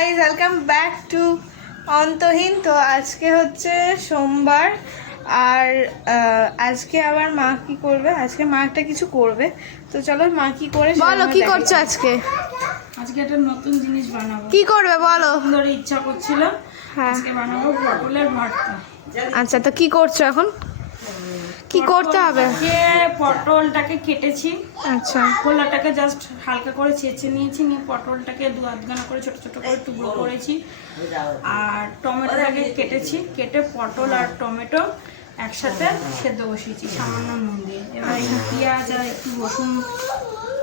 Guys, welcome back to অন্তহীন। তো আজকে হচ্ছে সোমবার, আর আজকে আবার মা কি করবে, আজকে মা একটা কিছু করবে। তো চলো মা কি করে বলো, কি করছো আজকে? আজকে একটা নতুন জিনিস বানাবো। কি করবে বলো? ধরে ইচ্ছা করছিল, আজকে বানাবো পটলের ভর্তা। আচ্ছা, তো কি করছো এখন? কি করতে হবে? পটলটাকে কেটেছি, আচ্ছা, খোলাটাকে জাস্ট হালকা করে ছেঁচে নিয়েছি, নিয়ে পটলটাকে দু আধখানা করে ছোট ছোট করে টুকরো করেছি, আর টমেটোটাকে কেটেছি, কেটে পটল আর টমেটো একসাথে সেদ্ধ বসিয়েছি সামান্য নুন দিয়ে। এবার পেঁয়াজ আর একটু রসুন,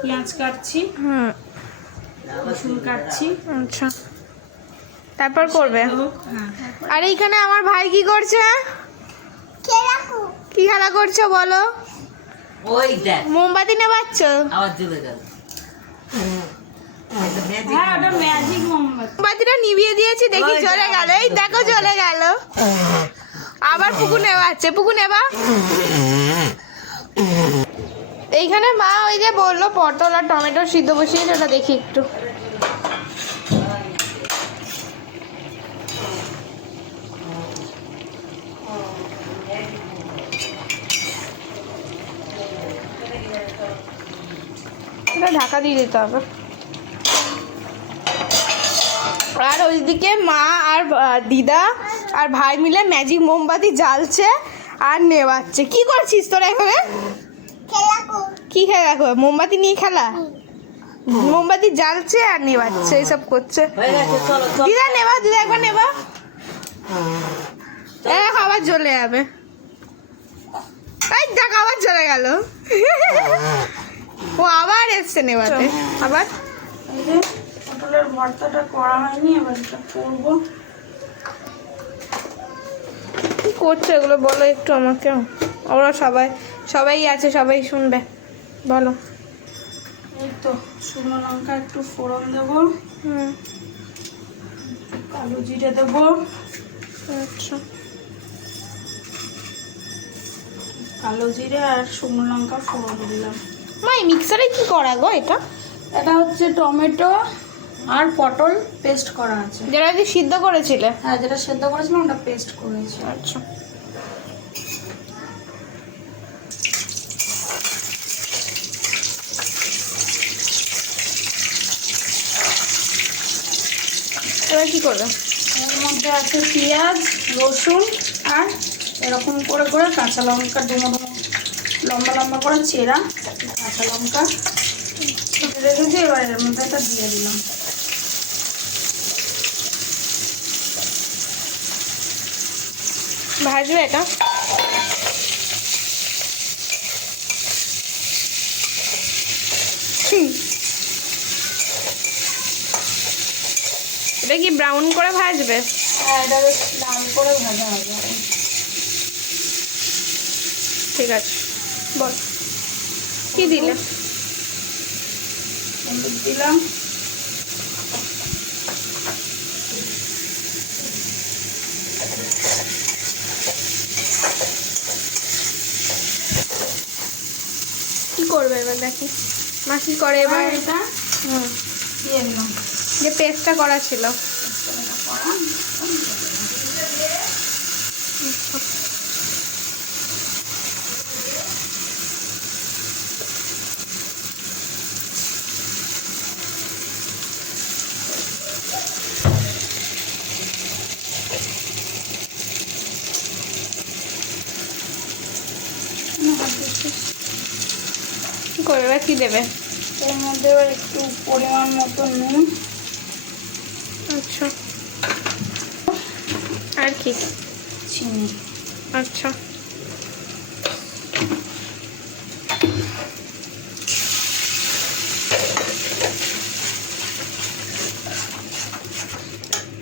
পেঁয়াজ কাটছি, রসুন কাটছি। আচ্ছা, তারপর করবে? হ্যাঁ, আর এইখানে আমার ভাই কি করছে? কি খেলা করছো বলো? ওই দেখ মোমবাতি নেবাচ্ছ? আবার জ্বলে গেল। হ্যাঁ, ওটা ম্যাজিক মোমবাতি। মোমবাতিটা নিভিয়ে দিয়েছি, দেখি চলে গেল। এই দেখো চলে গেল। আবার পুকু নেবাচ্ছে, পুকু নেবা। এইখানে মা ওই যে বললো পটল আর টমেটো সিদ্ধ বসিয়েছে, ওটা দেখি একটু। এটা ঢাকা দিয়ে দিতে হবে। আর ওইদিকে মা আর দিদা আর ভাই মিলে ম্যাজিক মোমবাতি জ্বালছে আর নেওয়াচ্ছে। কি করছিস তোরা এখানে? কি খেলা কর? মোমবাতি নিয়ে খেলা? মোমবাতি জ্বালছে আর নেওয়াচ্ছে, এইসব করছে। হয়ে গেছে, চলো চলো। দিদা নেবা, দিদা একবার নেবা। আবার জ্বলে যাবে। এই দেখ, আবার চলে গেল। ও আবার এসছে নেওয়াতে। আবার এই যে পটলের ভর্তাটা করা হয়নি, এবার এটা করবো। কি করছো এগুলো বলো একটু আমাকে। ওরা সবাই আছে, সবাই শুনবে। বলো। এই তো শুকনো লঙ্কা একটু ফোড়ন দেবো, কালো জিরে দেবো, আচ্ছা, কালো জিরে আর শুকনো লঙ্কা ফোড়ন দিলাম। মা এই মিক্সারে কি করা গো এটা? এটা হচ্ছে টমেটো আর পটল পেস্ট করা আছে। যেটা কি সিদ্ধ করেছিলে? হ্যাঁ, যেটা সেদ্ধ করেছিলাম ওটা পেস্ট করেছি। আচ্ছা, এবার কি করবে? এর মধ্যে আছে পেঁয়াজ, রসুন আর এরকম করে করে কাঁচা লঙ্কা, ডুমো ডুমো লম্বা লম্বা করে চেরা কাঁচা লঙ্কা কেটে রেখেছি। এবার এর মধ্যে এটা দিয়ে দিলাম। ভাজবে এটা? এটা কি ব্রাউন করে ভাজবে? হ্যাঁ, এটা বেশ লাল করে ভাজা হবে। ঠিক আছে, বল কি দিলে? হলুদ দিলাম, কি করবে এবার দেখি মা কি করে এবার। এবার এটা দিয়ে দিলাম। যে পেস্টটা করা ছিল। এটা করা কি করবে এবার, কি দেবে? এর মধ্যে এবার একটু পরিমাণ মতো নুন, আচ্ছা, আর কি? চিনি। আচ্ছা,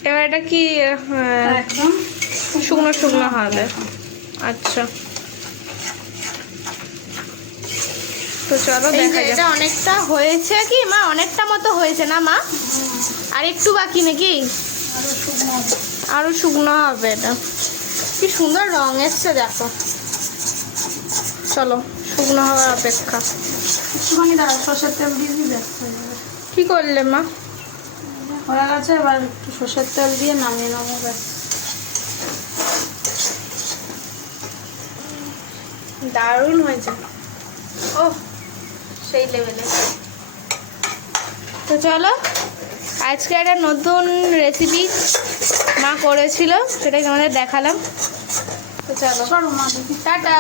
এবার এটা কি একদম শুকনো শুকনো হবে? আচ্ছা, তো চলো দেখা যাক। এটা অনেকটা হয়েছে কি মা? অনেকটা মতো হয়েছে না মা? আর একটু বাকি নাকি? আরো শুকনো। আরো শুকনো হবে এটা। কি সুন্দর রং এসছে দেখো। চলো শুকনো হওয়ার অপেক্ষা। একটুখানি দাঁড়া, সরষের তেল দিয়ে দিই, ব্যস্ত হয়ে যাবে। কি করলে মা? হয়ে গেছে, এবার একটু সর্ষের তেল দিয়ে নামিয়ে নেবো ব্যাস। দারুণ হয়েছে। ও সেই লেভেলে। তো চলো, আজকে একটা নতুন রেসিপি মা করেছিল, সেটাই তোমাদের দেখালাম। তো চলো, সরো মা দেখি। টাটা।